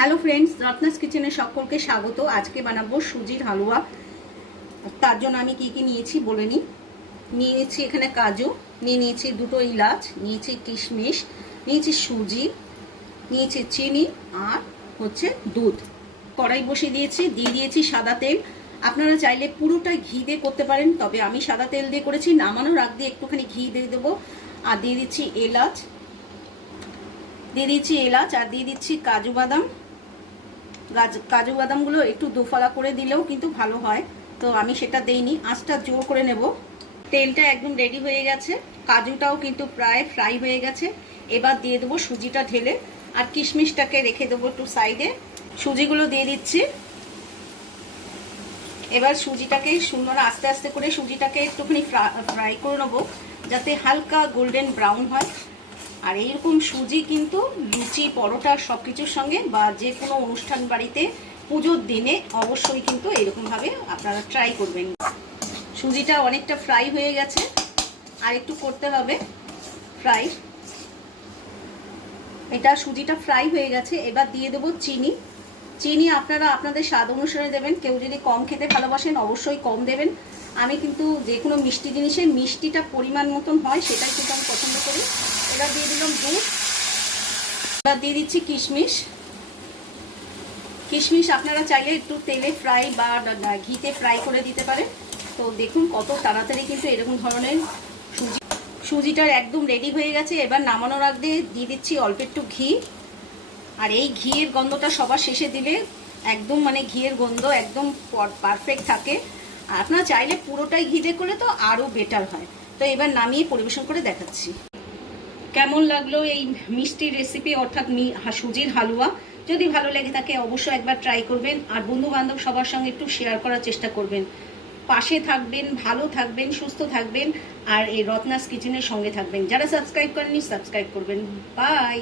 Hello friends Ratna's কিচেনে সকলকে স্বাগত। আজকে বানাবো সুজির হালুয়া। তার জন্য আমি কি কি নিয়েছি বলে নিই। নিয়ে নিয়েছি এখানে কাজু, নিয়ে নিয়েছি দুটো ইলাচ নিয়েছি কিশমিশ নিয়েছি সুজি নিয়েছি চিনি আর হচ্ছে দুধ। কড়াই বসিয়ে দিয়েছি, দিয়ে দিয়েছি সাদা তেল। আপনারা চাইলে পুরোটা ঘি দিয়ে করতে পারেন, তবে আমি সাদা তেল দিয়ে করেছি। নামানোর আগ দিয়ে একটুখানি ঘি দিয়ে দেবো। আর দিয়ে দিচ্ছি এলাচ। দিয়ে দিচ্ছি এলাচ আর দিয়ে দিচ্ছি কাজু বাদাম। কাজু বাদামগুলো একটু দোফালা করে দিলেও কিন্তু ভালো হয়। তো আমি সেটা দেইনি, আঁচটা জোর করে নেব। তেলটা একদম রেডি হয়ে গেছে। কাজুটাও কিন্তু প্রায় ফ্রাই হয়ে গেছে। এবার দিয়ে দেবো সুজিটা ঢেলে, আর কিশমিশটাকে রেখে দেবো একটু সাইডে সুজিগুলো দিয়ে দিচ্ছি। এবার সুজিটাকে সুন্দর আস্তে আস্তে করে সুজিটাকে একটুখানি ফ্রাই করে নেব, যাতে হালকা গোল্ডেন ব্রাউন হয়। আর এইরকম সুজি কিন্তু লুচি, পরোটা সব কিছুর সঙ্গে বা যে কোনো অনুষ্ঠান বাড়িতে পুজোর দিনে অবশ্যই কিন্তু এরকমভাবে আপনারা ট্রাই করবেন। সুজিটা অনেকটা ফ্রাই হয়ে গেছে। আর একটু করতে হবে ফ্রাই এটা সুজিটা ফ্রাই হয়ে গেছে। এবার দিয়ে দেবো চিনি। চিনি আপনারা আপনাদের স্বাদ অনুসারে দেবেন, কেউ যদি কম খেতে ভালোবাসেন অবশ্যই কম দেবেন। আমি কিন্তু যে কোনো মিষ্টি জিনিসে মিষ্টিটা পরিমাণ মতন হয়, সেটাই কিন্তু আমি পছন্দ করি। এবার দিয়ে দিলাম দুধ। এবার দিয়ে দিচ্ছি কিশমিশ। কিশমিশ আপনারা চাইলে একটু তেলে ফ্রাই বা ঘিতে ফ্রাই করে দিতে পারেন। তো দেখুন কত তাড়াতাড়ি কিন্তু এরকম ধরনের সুজি সুজিটার একদম রেডি হয়ে গেছে। এবার নামানোর আগে দিয়ে দিচ্ছি অল্প একটু ঘি। আর এই ঘিয়ের গন্ধটা সবার শেষে দিলে একদম মানে ঘিয়ের গন্ধ একদম পারফেক্ট থাকে। আর আপনারা চাইলে পুরোটাই ঘিতে করলে তো আরও বেটার হয়। তো এবার নামিয়ে পরিবেশন করে দেখাচ্ছি। কেমন লাগল এই মিষ্টির রেসিপি অর্থাৎ সুজির হালুয়া? যদি ভালো লেগে থাকে অবশ্যই একবার ট্রাই করবেন। আর বন্ধু বান্ধব সবার সঙ্গে একটু শেয়ার করার চেষ্টা করবেন। পাশে থাকবেন, ভালো থাকবেন, সুস্থ থাকবেন। আর এই রত্নাস কিচেনের সঙ্গে থাকবেন। যারা সাবস্ক্রাইব করেননি সাবস্ক্রাইব করবেন। বাই